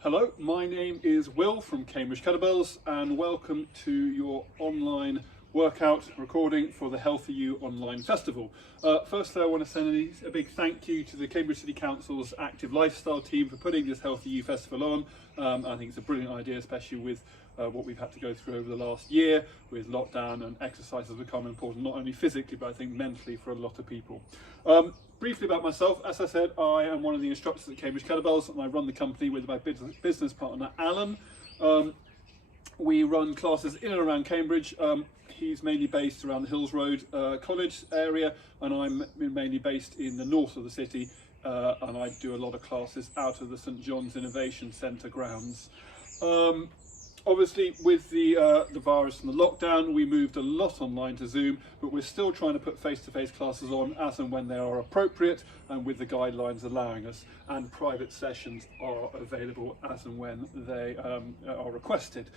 Hello, my name is Will from Cambridge Kettlebells and welcome to your online workout recording for the Healthy You Online Festival. Firstly, I want to send a big thank you to the Cambridge City Council's active lifestyle team for putting this Healthy You Festival on. I think it's a brilliant idea, especially with what we've had to go through over the last year with lockdown, and exercise has become important, not only physically, but I think mentally for a lot of people. Briefly about myself, as I said, I am one of the instructors at Cambridge Kettlebells and I run the company with my business partner, Alan. We run classes in and around Cambridge. He's mainly based around the Hills Road College area, and I'm mainly based in the north of the city, and I do a lot of classes out of the St John's Innovation Centre grounds. Obviously, with the virus and the lockdown, we moved a lot online to Zoom, but we're still trying to put face-to-face classes on as and when they are appropriate and with the guidelines allowing us, and private sessions are available as and when they are requested.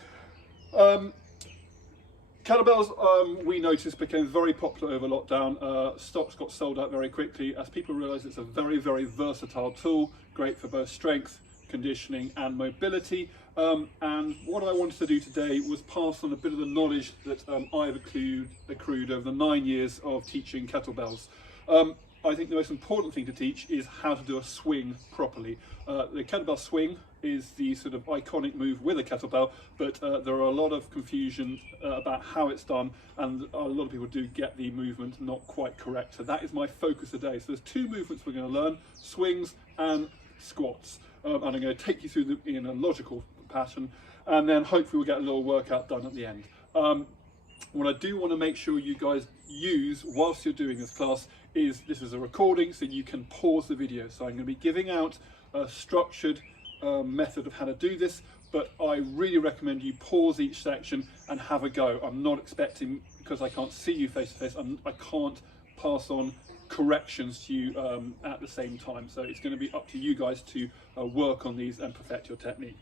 Kettlebells, we noticed, became very popular over lockdown. Stocks got sold out very quickly as people realised it's a very, very versatile tool, great for both strength, conditioning and mobility. And what I wanted to do today was pass on a bit of the knowledge that I've accrued over the 9 years of teaching kettlebells. I think the most important thing to teach is how to do a swing properly. The kettlebell swing is the sort of iconic move with a kettlebell, but there are a lot of confusion about how it's done, and a lot of people do get the movement not quite correct. So that is my focus today. So there's two movements we're going to learn: swings and squats. And I'm going to take you through them in a logical pattern, and then hopefully we'll get a little workout done at the end. What I do want to make sure you guys use whilst you're doing this class is this is a recording, so you can pause the video. So I'm going to be giving out a structured method of how to do this, but I really recommend you pause each section and have a go. I'm not expecting, because I can't see you face to face, I can't pass on corrections to you at the same time. So it's going to be up to you guys to work on these and perfect your technique.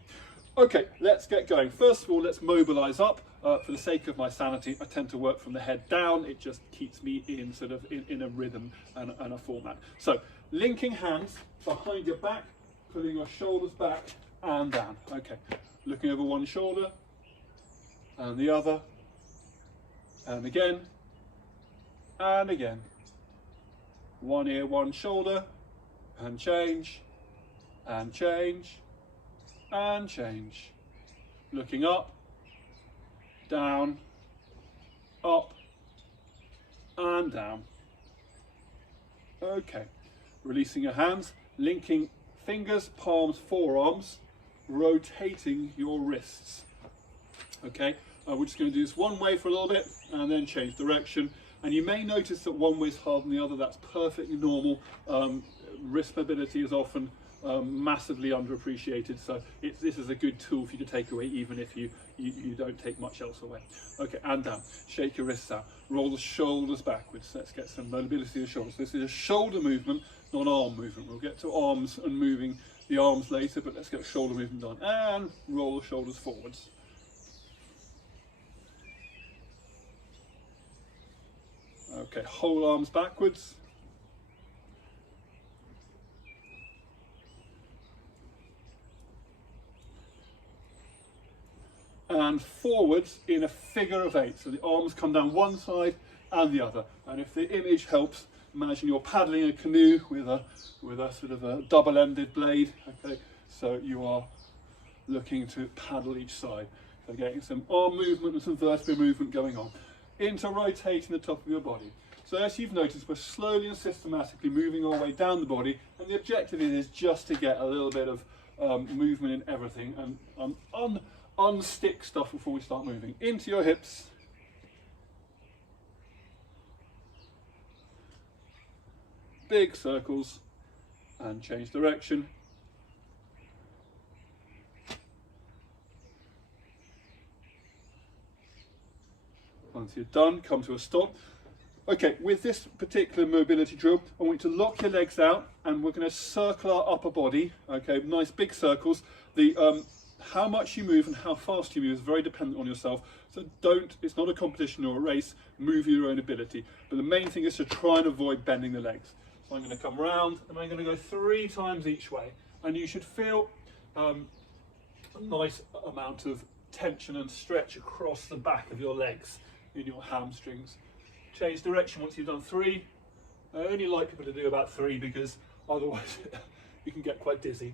Okay, let's get going. First of all, let's mobilize up. For the sake of my sanity, I tend to work from the head down. It just keeps me in sort of in a rhythm and a format. So linking hands behind your back, pulling your shoulders back and down. Okay, looking over one shoulder and the other, and again and again. One ear, one shoulder, and change, and change, and change. Looking up, down, up, and down. Okay, releasing your hands, linking fingers, palms, forearms, rotating your wrists. Okay, we're just going to do this one way for a little bit and then change direction. And you may notice that one way is harder than the other. That's perfectly normal. Wrist mobility is often massively underappreciated, so this is a good tool for you to take away, even if you don't take much else away. Okay, and down. Shake your wrists out. Roll the shoulders backwards. Let's get some mobility of the shoulders. This is a shoulder movement, not arm movement. We'll get to arms and moving the arms later, but let's get shoulder movement done. And roll the shoulders forwards. Okay, whole arms backwards. And forwards in a figure of 8. So the arms come down one side and the other. And if the image helps, imagine you're paddling a canoe with a sort of a double-ended blade. Okay, so you are looking to paddle each side. So getting some arm movement and some vertebral movement going on. Into rotating the top of your body. So as you've noticed, we're slowly and systematically moving our way down the body, and the objective is just to get a little bit of movement in everything, and unstick stuff before we start moving. Into your hips. Big circles, and change direction. Once you're done, come to a stop. Okay, with this particular mobility drill, I want you to lock your legs out, and we're going to circle our upper body. Okay, nice big circles. How much you move and how fast you move is very dependent on yourself. So it's not a competition or a race, move your own ability. But the main thing is to try and avoid bending the legs. So I'm going to come round and I'm going to go 3 times each way. And you should feel a nice amount of tension and stretch across the back of your legs in your hamstrings. Change direction once you've done 3. I only like people to do about 3 because otherwise you can get quite dizzy.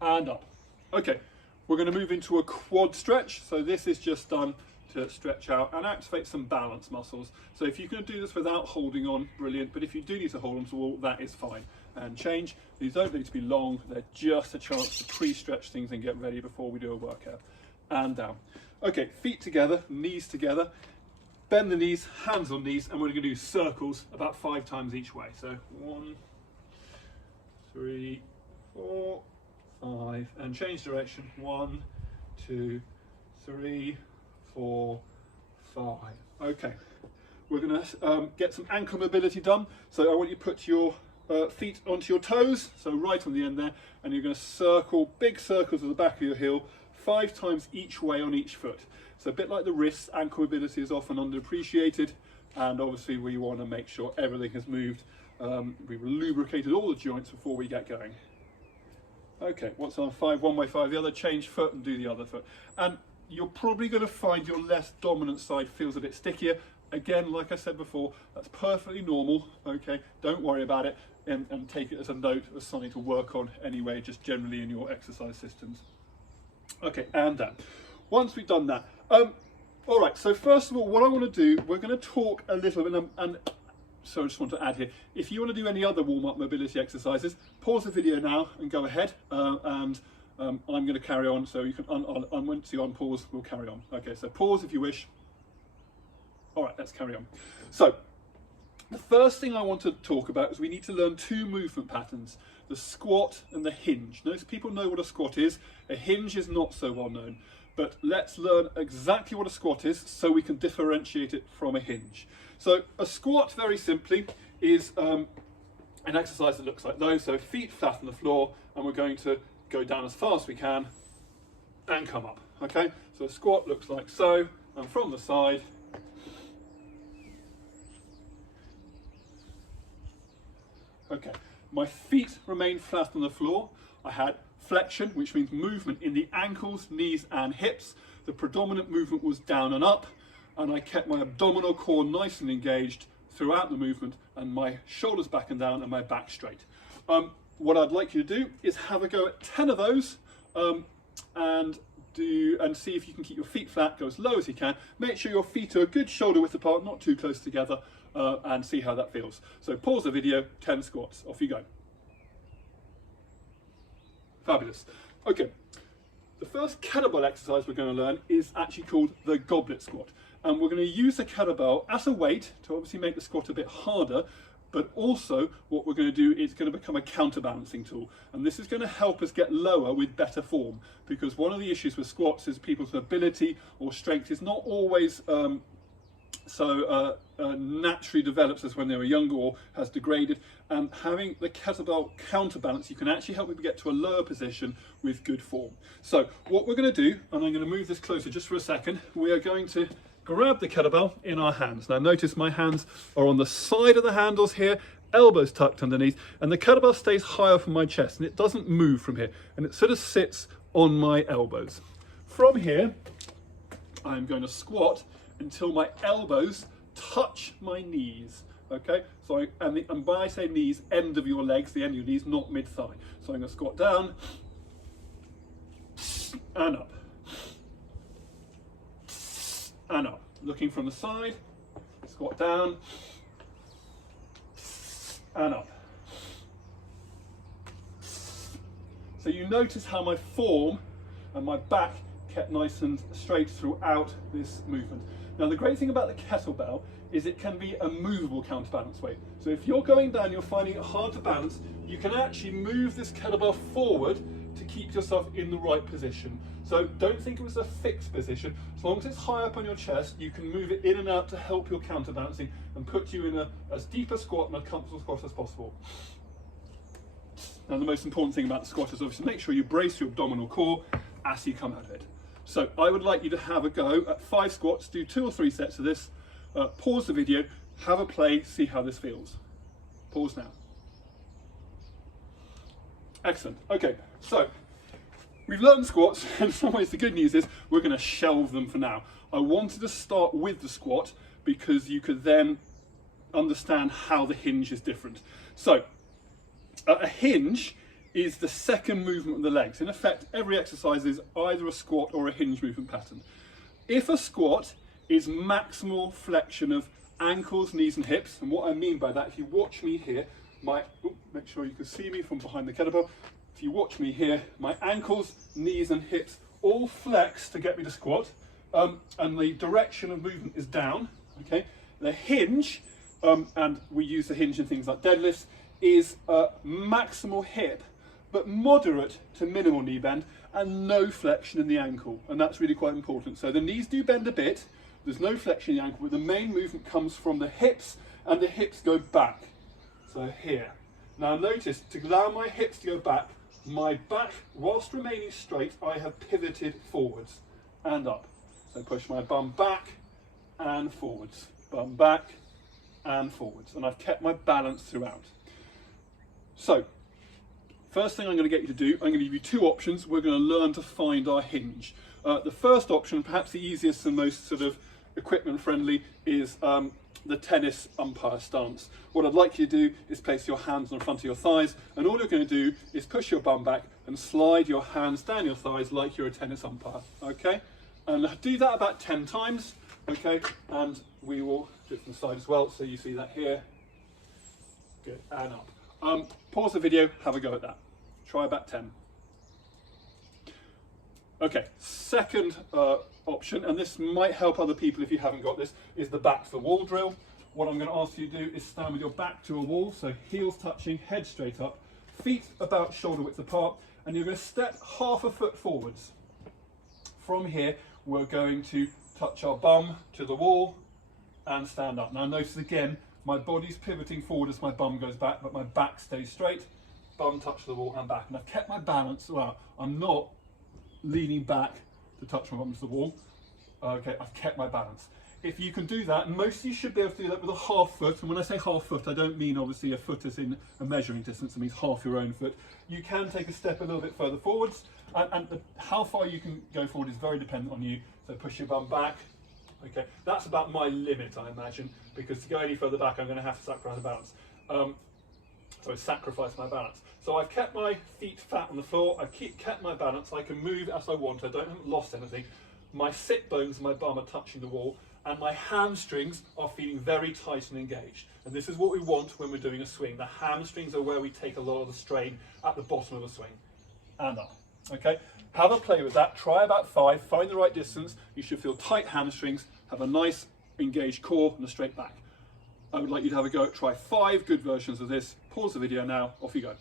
And up. Okay, we're going to move into a quad stretch. So this is just done to stretch out and activate some balance muscles. So if you can do this without holding on, brilliant. But if you do need to hold on to all, that is fine. And change. These don't need to be long. They're just a chance to pre-stretch things and get ready before we do a workout. And down. Okay, feet together, knees together. Bend the knees, hands on knees, and we're going to do circles about 5 times each way. So 1, 3, 4, 5, and change direction. 1, 2, 3, 4, 5. Okay, we're going to get some ankle mobility done. So I want you to put your feet onto your toes, so right on the end there, and you're going to circle, big circles at the back of your heel, 5 times each way on each foot. So a bit like the wrists, ankle mobility is often underappreciated, and obviously we want to make sure everything has moved. We've lubricated all the joints before we get going. Okay, what's on 5, one way, 5 the other, change foot and do the other foot. And you're probably going to find your less dominant side feels a bit stickier. Again, like I said before, that's perfectly normal, okay? Don't worry about it and take it as a note, as something to work on anyway, just generally in your exercise systems. Okay, and down. Once we've done that, all right, so first of all, what I want to do, we're going to talk a little bit, and so I just want to add here, if you want to do any other warm-up mobility exercises, pause the video now and go ahead, and I'm going to carry on, so you can, once you unpause, we'll carry on. Okay, so pause if you wish. All right, let's carry on. So, the first thing I want to talk about is we need to learn 2 movement patterns, the squat and the hinge. Most people know what a squat is, a hinge is not so well known. But let's learn exactly what a squat is so we can differentiate it from a hinge. So a squat, very simply, is an exercise that looks like those. So feet flat on the floor, and we're going to go down as far as we can and come up. Okay, so a squat looks like so, and from the side. Okay, my feet remain flat on the floor. I had flexion, which means movement in the ankles, knees and hips. The predominant movement was down and up, and I kept my abdominal core nice and engaged throughout the movement, and my shoulders back and down and my back straight. What I'd like you to do is have a go at 10 of those and see if you can keep your feet flat, go as low as you can. Make sure your feet are a good shoulder width apart, not too close together, and see how that feels. So pause the video, 10 squats, off you go. Fabulous. Okay, the first kettlebell exercise we're going to learn is actually called the goblet squat. And we're going to use the kettlebell as a weight to obviously make the squat a bit harder, but also what we're going to do is going to become a counterbalancing tool. And this is going to help us get lower with better form, because one of the issues with squats is people's mobility or strength is not always naturally develops as when they were younger or has degraded, and having the kettlebell counterbalance, you can actually help people get to a lower position with good form. So what we're going to do, and I'm going to move this closer just for a second, we are going to grab the kettlebell in our hands. Now notice my hands are on the side of the handles here, elbows tucked underneath, and the kettlebell stays higher from my chest and it doesn't move from here, and it sort of sits on my elbows. From here, I'm going to squat until my elbows touch my knees. Okay, so and when I say knees, end of your legs, the end of your knees, not mid-thigh. So I'm going to squat down and up and up, looking from the side, squat down and up. So you notice how my form and my back kept nice and straight throughout this movement. Now the great thing about the kettlebell is it can be a movable counterbalance weight. So if you're going down, you're finding it hard to balance, you can actually move this kettlebell forward to keep yourself in the right position. So don't think it was a fixed position. As long as it's high up on your chest, you can move it in and out to help your counterbalancing and put you in as deep a squat and a comfortable squat as possible. Now the most important thing about the squat is obviously make sure you brace your abdominal core as you come out of it. So I would like you to have a go at 5 squats, do 2 or 3 sets of this, pause the video, have a play, see how this feels. Pause now. Excellent. Okay, so we've learned squats, and in some ways the good news is we're going to shelve them for now. I wanted to start with the squat because you could then understand how the hinge is different. So a hinge is the second movement of the legs. In effect, every exercise is either a squat or a hinge movement pattern. If a squat is maximal flexion of ankles, knees and hips, and what I mean by that, if you watch me here, make sure you can see me from behind the kettlebell. If you watch me here, my ankles, knees and hips all flex to get me to squat, and the direction of movement is down, okay? The hinge, and we use the hinge in things like deadlifts, is maximal hip, but moderate to minimal knee bend, and no flexion in the ankle, and that's really quite important. So the knees do bend a bit, there's no flexion in the ankle, but the main movement comes from the hips, and the hips go back. So here. Now notice, to allow my hips to go back, my back, whilst remaining straight, I have pivoted forwards and up. So push my bum back and forwards, bum back and forwards, and I've kept my balance throughout. So, first thing I'm going to get you to do, I'm going to give you two options. We're going to learn to find our hinge. The first option, perhaps the easiest and most sort of equipment friendly, is the tennis umpire stance. What I'd like you to do is place your hands on the front of your thighs, and all you're going to do is push your bum back and slide your hands down your thighs like you're a tennis umpire, okay? And do that about 10 times, okay? And we will do it from the side as well, so you see that here. Good, and up. Pause the video, have a go at that. Try about 10. Okay, second option, and this might help other people if you haven't got this, is the back to the wall drill. What I'm going to ask you to do is stand with your back to a wall, so heels touching, head straight up, feet about shoulder width apart, and you're going to step half a foot forwards. From here, we're going to touch our bum to the wall and stand up. Now notice again, my body's pivoting forward as my bum goes back, but my back stays straight, bum touch the wall and back. And I've kept my balance throughout. I'm not leaning back to touch my bum to the wall. Okay, I've kept my balance. If you can do that, most of you should be able to do that with a half foot. And when I say half foot, I don't mean obviously a foot as in a measuring distance, it means half your own foot. You can take a step a little bit further forwards, and how far you can go forward is very dependent on you. So push your bum back. Okay, that's about my limit, I imagine, because to go any further back, I'm going to have to sacrifice my balance. So I've kept my feet flat on the floor, I've kept my balance, I can move as I want, I haven't lost anything. My sit bones and my bum are touching the wall, and my hamstrings are feeling very tight and engaged. And this is what we want when we're doing a swing. The hamstrings are where we take a lot of the strain at the bottom of the swing. And up, okay? Have a play with that, try about 5, find the right distance. You should feel tight hamstrings, have a nice engaged core and a straight back. I would like you to have a go at try 5 good versions of this. Pause the video now, off you go.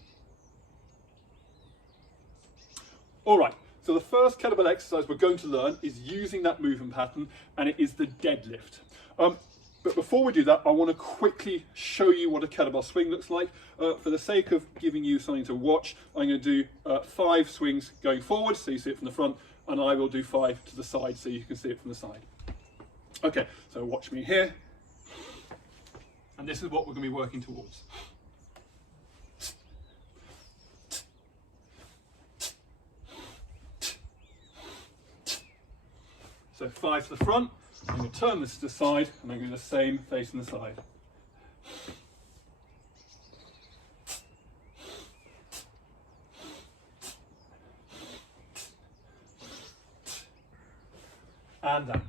All right, so the first kettlebell exercise we're going to learn is using that movement pattern, and it is the deadlift. But before we do that, I want to quickly show you what a kettlebell swing looks like. For the sake of giving you something to watch, I'm going to do 5 swings going forward, so you see it from the front, and I will do 5 to the side, so you can see it from the side. Okay, so watch me here. And this is what we're going to be working towards. So 5 to the front, I'm going to turn this to the side, and I'm going to do the same facing the side. And down.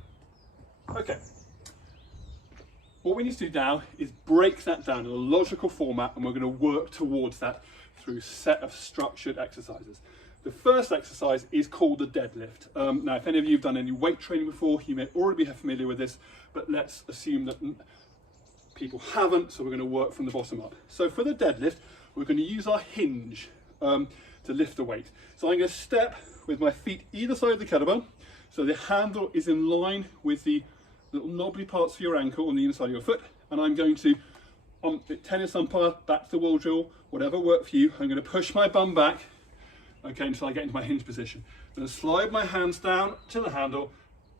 Okay. What we need to do now is break that down in a logical format, and we're going to work towards that through a set of structured exercises. The first exercise is called the deadlift. Now, if any of you have done any weight training before, you may already be familiar with this, but let's assume that people haven't, so we're going to work from the bottom up. So for the deadlift, we're going to use our hinge to lift the weight. So I'm going to step with my feet either side of the kettlebell, so the handle is in line with the little knobbly parts of your ankle on the inside of your foot, and I'm going to, on tennis umpire, back to the wall drill, whatever works for you, I'm going to push my bum back, okay, until I get into my hinge position. I'm going to slide my hands down to the handle,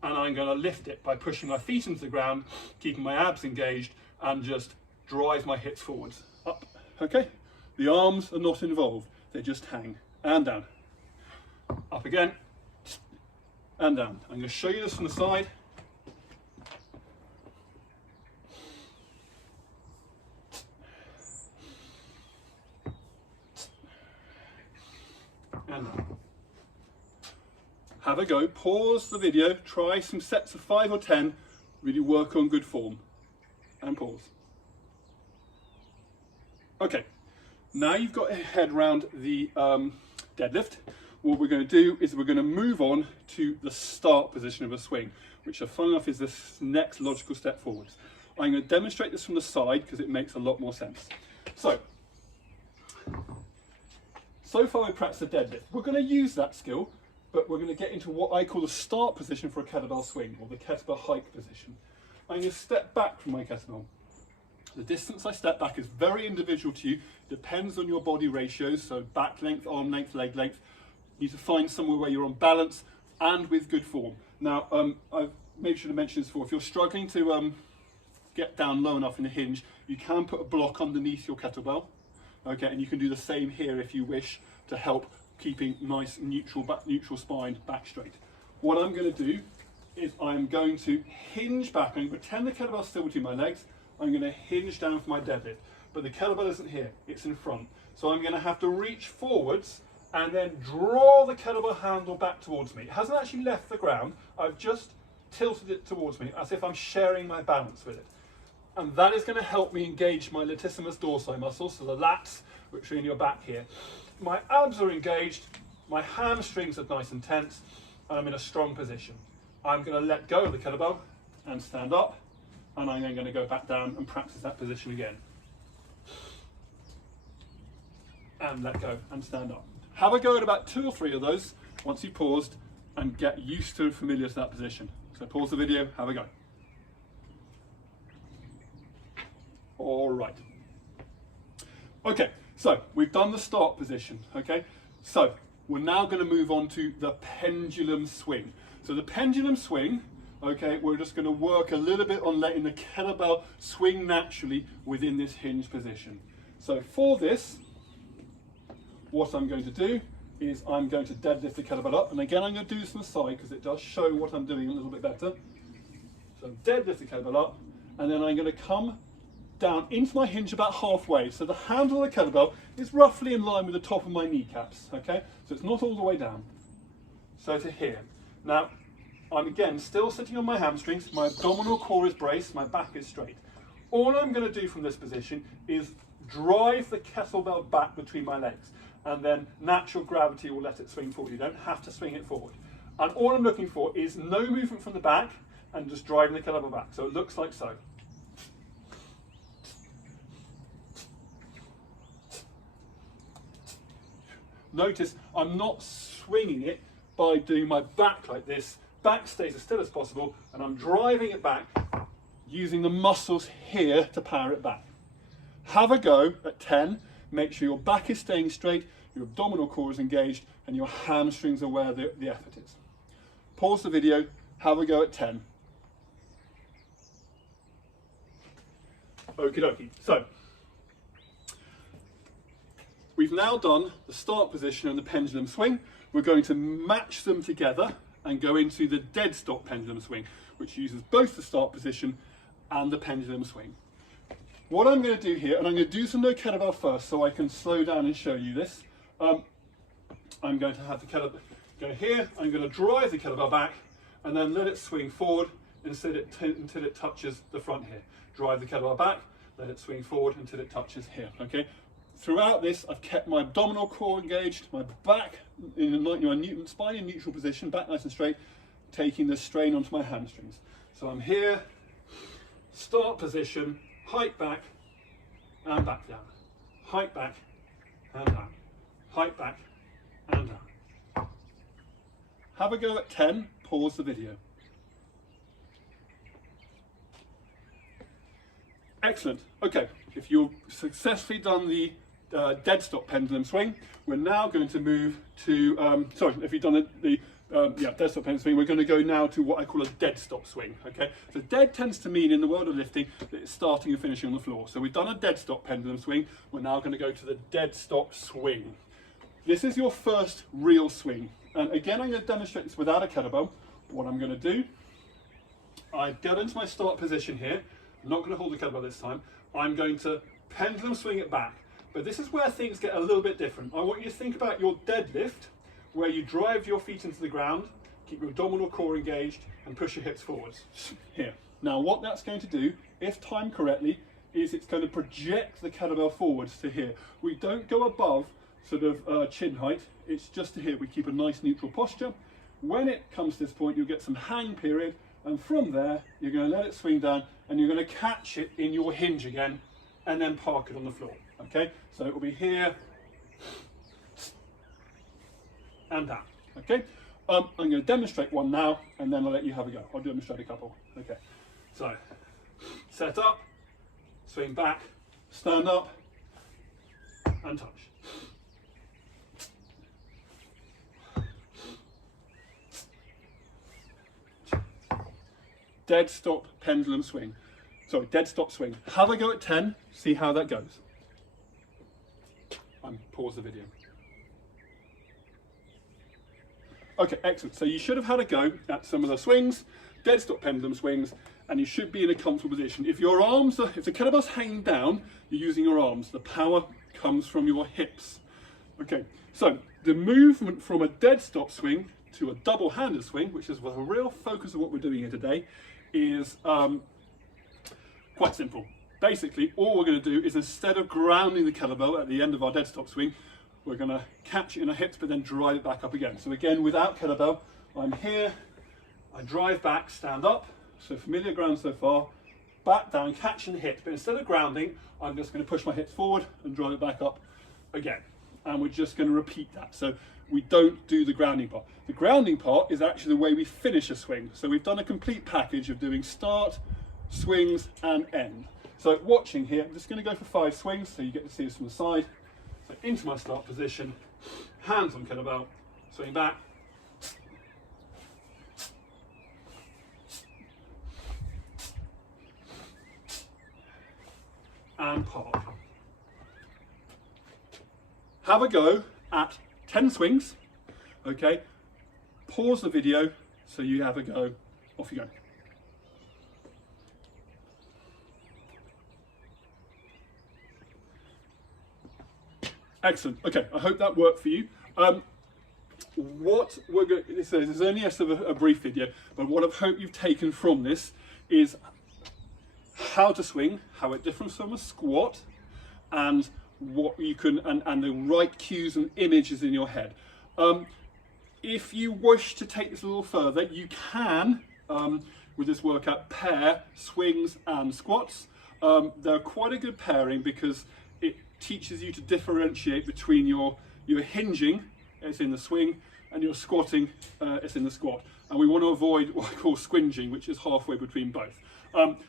and I'm going to lift it by pushing my feet into the ground, keeping my abs engaged, and just drive my hips forwards, up, okay? The arms are not involved, they just hang, and down. up again, and down. I'm going to show you this from the side. And down. Have a go, pause the video, try some sets of 5 or 10, really work on good form, and pause. Okay, now you've got your head around the deadlift. What we're going to do is we're going to move on to the start position of a swing, which fun enough is this next logical step forwards. I'm going to demonstrate this from the side because it makes a lot more sense. So far we practiced the deadlift. We're going to use that skill, but we're going to get into what I call the start position for a kettlebell swing, or the kettlebell hike position. I'm going to step back from my kettlebell. The distance I step back is very individual to you, depends on your body ratios, so back length, arm length, leg length. You need to find somewhere where you're on balance and with good form. Now, I've made sure to mention this before, if you're struggling to get down low enough in the hinge, you can put a block underneath your kettlebell, okay, and you can do the same here if you wish to help keeping nice neutral spine, back straight. What I'm going to do is I'm going to hinge back. I'm going to pretend the kettlebell's still between my legs. I'm going to hinge down for my deadlift, but the kettlebell isn't here, it's in front. So I'm going to have to reach forwards and then draw the kettlebell handle back towards me. It hasn't actually left the ground, I've just tilted it towards me as if I'm sharing my balance with it. And that is going to help me engage my latissimus dorsi muscles, so the lats, which are in your back here. My abs are engaged, my hamstrings are nice and tense, and I'm in a strong position. I'm going to let go of the kettlebell and stand up, and I'm then going to go back down and practice that position again. And let go and stand up. Have a go at about 2 or 3 of those once you've paused and get used to and familiar to that position. So pause the video, have a go. All right. Okay, so we've done the start position, okay? So we're now going to move on to the pendulum swing. So the pendulum swing, okay, we're just going to work a little bit on letting the kettlebell swing naturally within this hinge position. So for this, what I'm going to do is I'm going to deadlift the kettlebell up, and again I'm going to do this from the side because it does show what I'm doing a little bit better. So deadlift the kettlebell up, and then I'm going to come down into my hinge about halfway. So the handle of the kettlebell is roughly in line with the top of my kneecaps, okay? So it's not all the way down. So to here. Now, I'm again still sitting on my hamstrings, my abdominal core is braced, my back is straight. All I'm going to do from this position is drive the kettlebell back between my legs, and then natural gravity will let it swing forward. You don't have to swing it forward. And all I'm looking for is no movement from the back and just driving the kettlebell back. So it looks like so. Notice I'm not swinging it by doing my back like this. Back stays as still as possible, and I'm driving it back using the muscles here to power it back. Have a go at 10. Make sure your back is staying straight, your abdominal core is engaged, and your hamstrings are where the effort is. Pause the video, have a go at 10. Okie dokie. So, we've now done the start position and the pendulum swing. We're going to match them together and go into the dead stop pendulum swing, which uses both the start position and the pendulum swing. What I'm going to do here, and I'm going to do some no kettlebell first so I can slow down and show you this. I'm going to have the kettlebell go here, I'm going to drive the kettlebell back and then let it swing forward until it touches the front here. Drive the kettlebell back, let it swing forward until it touches here, okay? Throughout this, I've kept my abdominal core engaged, my back in a spine in neutral position, back nice and straight, taking the strain onto my hamstrings. So I'm here, start position, hike back and back down, hike back and down, hike back and down. Have a go at 10, pause the video. Excellent. Okay, if you've successfully done the dead stop pendulum swing, we're now going to move to, if you've done the dead stop pendulum swing, we're going to go now to what I call a dead stop swing, okay? So dead tends to mean in the world of lifting that it's starting and finishing on the floor. So we've done a dead stop pendulum swing, we're now going to go to the dead stop swing. This is your first real swing. And again, I'm going to demonstrate this without a kettlebell. What I'm going to do, I get into my start position here. I'm not going to hold the kettlebell this time. I'm going to pendulum swing it back. But this is where things get a little bit different. I want you to think about your deadlift, where you drive your feet into the ground, keep your abdominal core engaged, and push your hips forwards. Here. Now what that's going to do, if timed correctly, is it's going to project the kettlebell forwards to here. We don't go above sort of chin height, it's just to here. We keep a nice neutral posture. When it comes to this point, you'll get some hang period, and from there, you're going to let it swing down, and you're going to catch it in your hinge again, and then park it on the floor. Okay, so it will be here and down. Okay, I'm going to demonstrate one now, and then I'll let you have a go. I'll demonstrate a couple. Okay, so set up, swing back, stand up, and touch. Dead stop pendulum swing. Sorry, dead stop swing. Have a go at 10, see how that goes. Pause the video. Okay, excellent. So you should have had a go at some of the swings, dead stop pendulum swings, and you should be in a comfortable position. If your arms are, if the kettlebell's hanging down, you're using your arms. The power comes from your hips. Okay, so the movement from a dead stop swing to a double-handed swing, which is the real focus of what we're doing here today, is quite simple. Basically, all we're going to do is, instead of grounding the kettlebell at the end of our dead stop swing, we're going to catch it in our hips, but then drive it back up again. So again, without kettlebell, I'm here, I drive back, stand up, so familiar ground so far, back down, catching the hips, but instead of grounding, I'm just going to push my hips forward and drive it back up again. And we're just going to repeat that. So we don't do the grounding part. The grounding part is actually the way we finish a swing. So we've done a complete package of doing start, swings, and end. So watching here, I'm just going to go for 5 swings, so you get to see this from the side. So into my start position, hands on kettlebell, swing back, and park. Have a go at 10 swings, okay? Pause the video so you have a go, off you go. Excellent. Okay, I hope that worked for you. What we're going to, this is only a brief video, but what I hope you've taken from this is how to swing, how it differs from a squat, and what you can, and the right cues and images in your head. If you wish to take this a little further, you can, with this workout, pair swings and squats. They're quite a good pairing because it teaches you to differentiate between your hinging, it's in the swing, and your squatting, it's in the squat. And we want to avoid what I call squinging, which is halfway between both.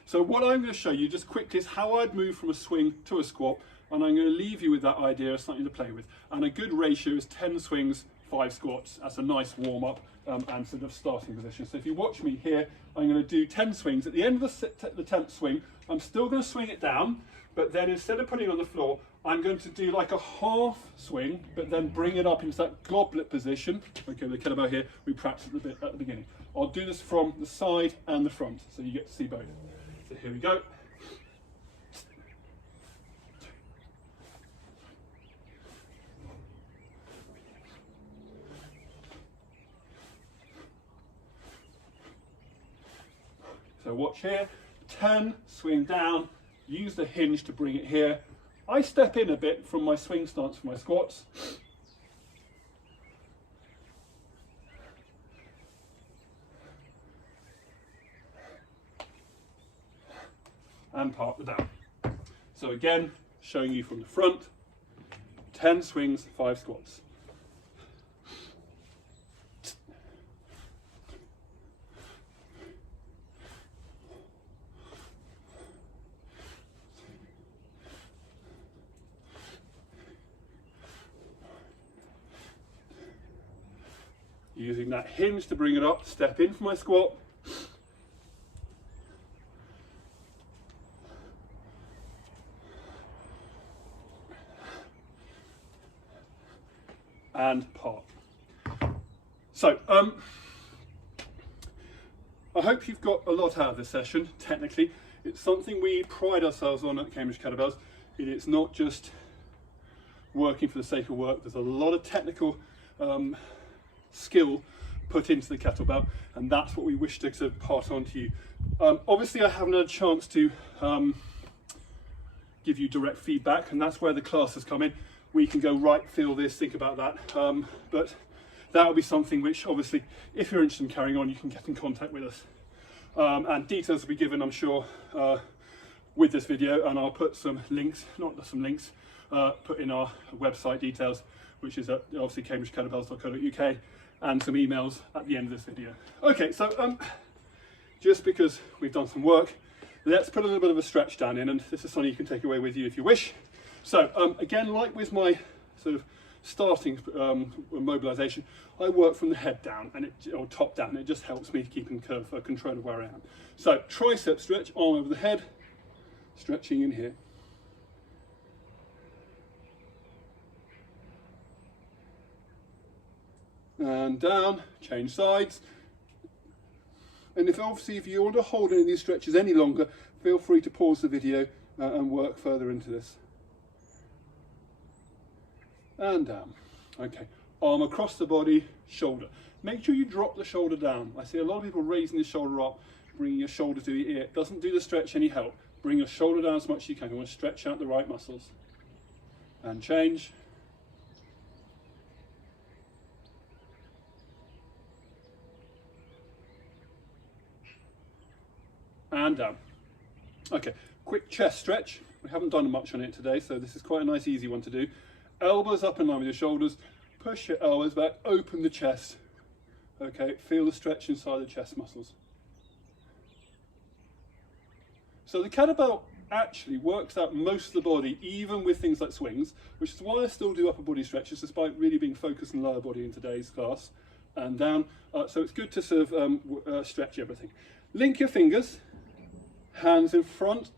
So what I'm going to show you just quickly is how I'd move from a swing to a squat, and I'm going to leave you with that idea of something to play with. And a good ratio is 10 swings, 5 squats. That's a nice warm up and sort of starting position. So if you watch me here, I'm going to do 10 swings. At the end of the 10th swing, I'm still going to swing it down, but then instead of putting it on the floor, I'm going to do like a half swing, but then bring it up into that goblet position. Okay, the kettlebell here, we practiced a bit at the beginning. I'll do this from the side and the front, so you get to see both. So here we go. So watch here, 10, swing down, use the hinge to bring it here. I step in a bit from my swing stance for my squats. And park the down. So again, showing you from the front, 10 swings, 5 squats. Using that hinge to bring it up, step in for my squat. And park. So, I hope you've got a lot out of this session. Technically, it's something we pride ourselves on at Cambridge Kettlebells. It's not just working for the sake of work. There's a lot of technical skill put into the kettlebell, and that's what we wish to sort of pass on to you. Obviously, I haven't had a chance to give you direct feedback, and that's where the classes come in. We can go, right, feel this, think about that, but that will be something which, obviously, if you're interested in carrying on, you can get in contact with us. And details will be given, I'm sure, with this video, and I'll put some links, put in our website details, which is at obviously cambridgekettlebells.co.uk, and some emails at the end of this video. Okay, so just because we've done some work, let's put a little bit of a stretch down in, and this is something you can take away with you if you wish. So again, like with my sort of starting mobilization, I work from the head down or top down, and it just helps me keep in control of where I am. So tricep stretch, arm over the head, stretching in here. And down, change sides. And if you want to hold any of these stretches any longer, feel free to pause the video and work further into this. And down. Okay, arm across the body, shoulder. Make sure you drop the shoulder down. I see a lot of people raising the shoulder up, bringing your shoulder to the ear. It doesn't do the stretch any help. Bring your shoulder down as much as you can. You want to stretch out the right muscles. And change. And down. Okay, quick chest stretch. We haven't done much on it today, so this is quite a nice easy one to do. Elbows up in line with your shoulders, push your elbows back, open the chest. Okay, feel the stretch inside the chest muscles. So the kettlebell actually works out most of the body, even with things like swings, which is why I still do upper body stretches, despite really being focused on lower body in today's class, and down. So it's good to sort of stretch everything. Link your fingers, hands in front,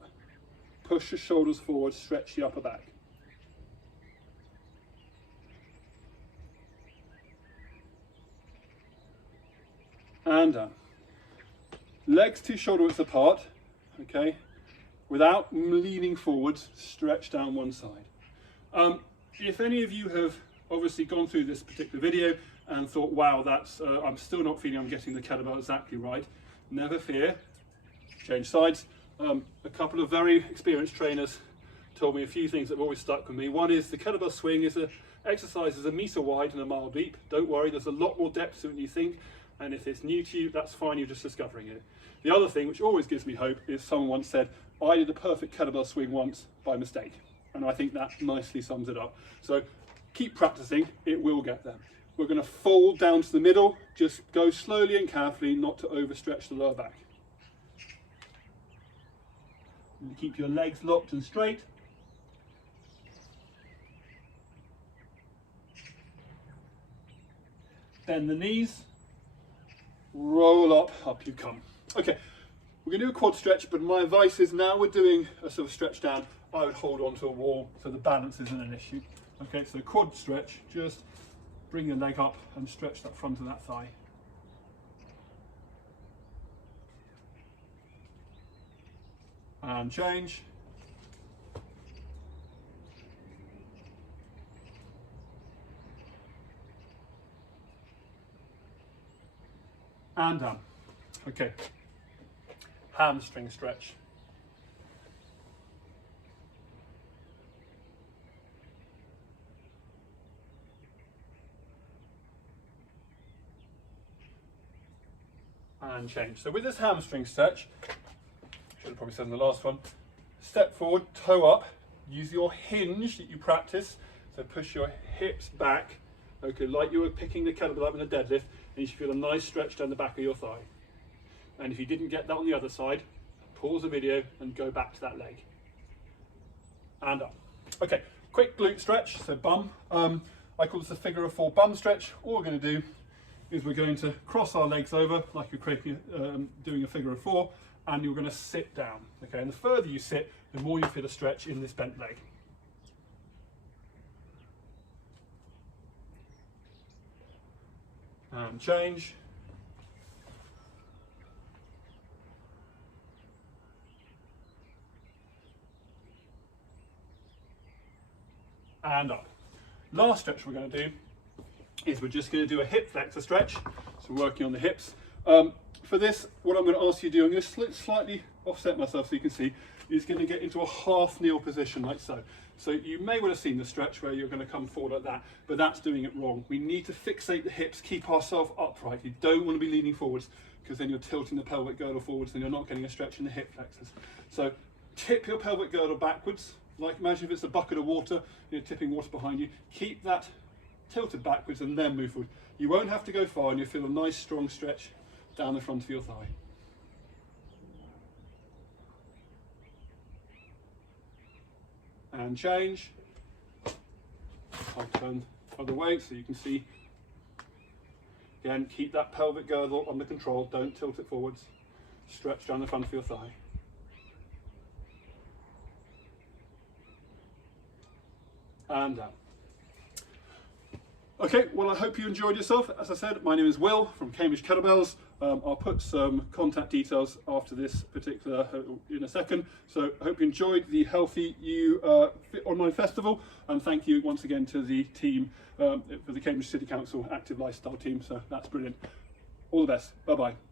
push your shoulders forward, stretch the upper back. And down. Legs 2 shoulder widths apart, okay, without leaning forwards, stretch down one side. If any of you have obviously gone through this particular video and thought, wow, that's I'm still not feeling I'm getting the kettlebell exactly right, never fear, change sides. A couple of very experienced trainers told me a few things that have always stuck with me. One is the kettlebell swing exercise is a meter wide and a mile deep. Don't worry, there's a lot more depth to it than you think. And if it's new to you, that's fine, you're just discovering it. The other thing, which always gives me hope, is someone once said, I did a perfect kettlebell swing once by mistake. And I think that nicely sums it up. So keep practicing, it will get there. We're going to fold down to the middle, just go slowly and carefully, not to overstretch the lower back. And keep your legs locked and straight. Bend the knees. Roll up you come. Okay, we're going to do a quad stretch, but my advice is now we're doing a sort of stretch down, I would hold onto a wall so the balance isn't an issue. Okay, so quad stretch, just bring your leg up and stretch that front of that thigh. And change. And down. Okay. Hamstring stretch. And change. So with this hamstring stretch, should have probably said in the last one, step forward, toe up, use your hinge that you practice, so push your hips back, okay, like you were picking the kettlebell up in a deadlift, and you should feel a nice stretch down the back of your thigh. And if you didn't get that on the other side, pause the video and go back to that leg. And up. Okay, quick glute stretch, so bum. I call this a figure of 4 bum stretch. All we're going to do is we're going to cross our legs over like you're creating, doing a figure of 4, and you're going to sit down. Okay, and the further you sit, the more you feel a stretch in this bent leg. and change. And up. Last stretch we're going to do is we're just going to do a hip flexor stretch, so we're working on the hips. For this, what I'm going to ask you to do, I'm going to slightly offset myself so you can see, is going to get into a half kneel position like so. So you may well have seen the stretch where you're going to come forward like that, but that's doing it wrong. We need to fixate the hips, keep ourselves upright. You don't want to be leaning forwards because then you're tilting the pelvic girdle forwards and you're not getting a stretch in the hip flexors. So tip your pelvic girdle backwards, like imagine if it's a bucket of water, you're tipping water behind you. Keep that tilted backwards and then move forward. You won't have to go far and you'll feel a nice strong stretch down the front of your thigh. And change. I'll turn the other way so you can see. Again, keep that pelvic girdle under control, don't tilt it forwards. Stretch down the front of your thigh. And down. Okay, well I hope you enjoyed yourself. As I said, my name is Will from Cambridge Kettlebells. I'll put some contact details after this particular in a second. So I hope you enjoyed the Healthy You Fit Online Festival, and thank you once again to the team for the Cambridge City Council Active Lifestyle team. So that's brilliant. All the best. Bye bye.